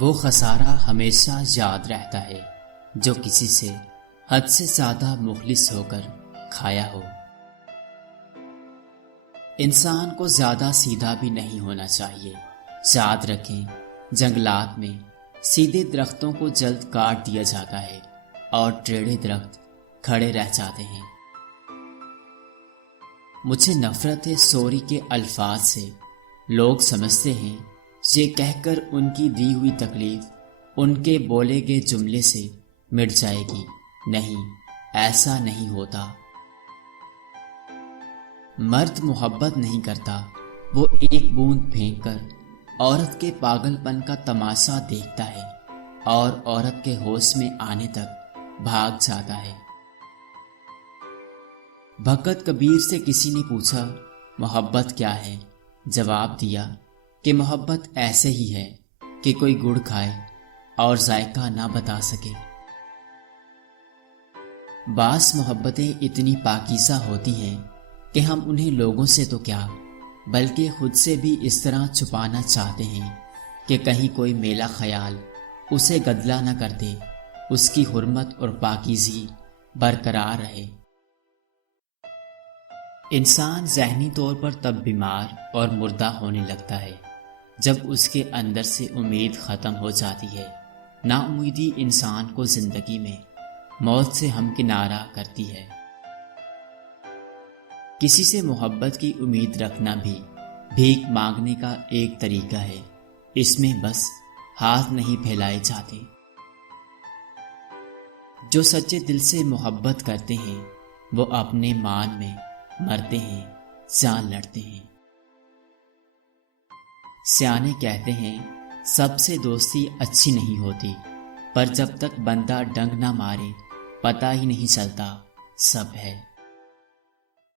وہ خسارہ ہمیشہ یاد رہتا ہے جو کسی سے حد سے زیادہ مخلص ہو کر کھایا ہو۔ انسان کو زیادہ سیدھا بھی نہیں ہونا چاہیے۔ یاد رکھیں، جنگلات میں سیدھے درختوں کو جلد کاٹ دیا جاتا ہے اور ٹیڑھے درخت کھڑے رہ جاتے ہیں۔ مجھے نفرت ہے سوری کے الفاظ سے۔ لوگ سمجھتے ہیں یہ کہہ کر ان کی دی ہوئی تکلیف ان کے بولے گئے جملے سے مٹ جائے گی۔ نہیں، ایسا نہیں ہوتا۔ مرد محبت نہیں کرتا، وہ ایک بوند پھینک کر عورت کے پاگل پن کا تماشا دیکھتا ہے اور عورت کے ہوش میں آنے تک بھاگ جاتا ہے۔ بھگت کبیر سے کسی نے پوچھا محبت کیا ہے؟ جواب دیا کہ محبت ایسے ہی ہے کہ کوئی گڑ کھائے اور ذائقہ نہ بتا سکے۔ بعض محبتیں اتنی پاکیزہ ہوتی ہیں کہ ہم انہیں لوگوں سے تو کیا بلکہ خود سے بھی اس طرح چھپانا چاہتے ہیں کہ کہیں کوئی میلا خیال اسے گدلا نہ کر دے، اس کی حرمت اور پاکیزگی برقرار رہے۔ انسان ذہنی طور پر تب بیمار اور مردہ ہونے لگتا ہے جب اس کے اندر سے امید ختم ہو جاتی ہے۔ نا امیدی انسان کو زندگی میں موت سے ہمکنارہ کرتی ہے۔ کسی سے محبت کی امید رکھنا بھی بھیک مانگنے کا ایک طریقہ ہے، اس میں بس ہاتھ نہیں پھیلائے جاتے۔ جو سچے دل سے محبت کرتے ہیں وہ اپنے مان میں مرتے ہیں، جان لڑتے ہیں۔ سیانے کہتے ہیں سب سے دوستی اچھی نہیں ہوتی، پر جب تک بندہ ڈنگ نہ مارے پتہ ہی نہیں چلتا سب ہے۔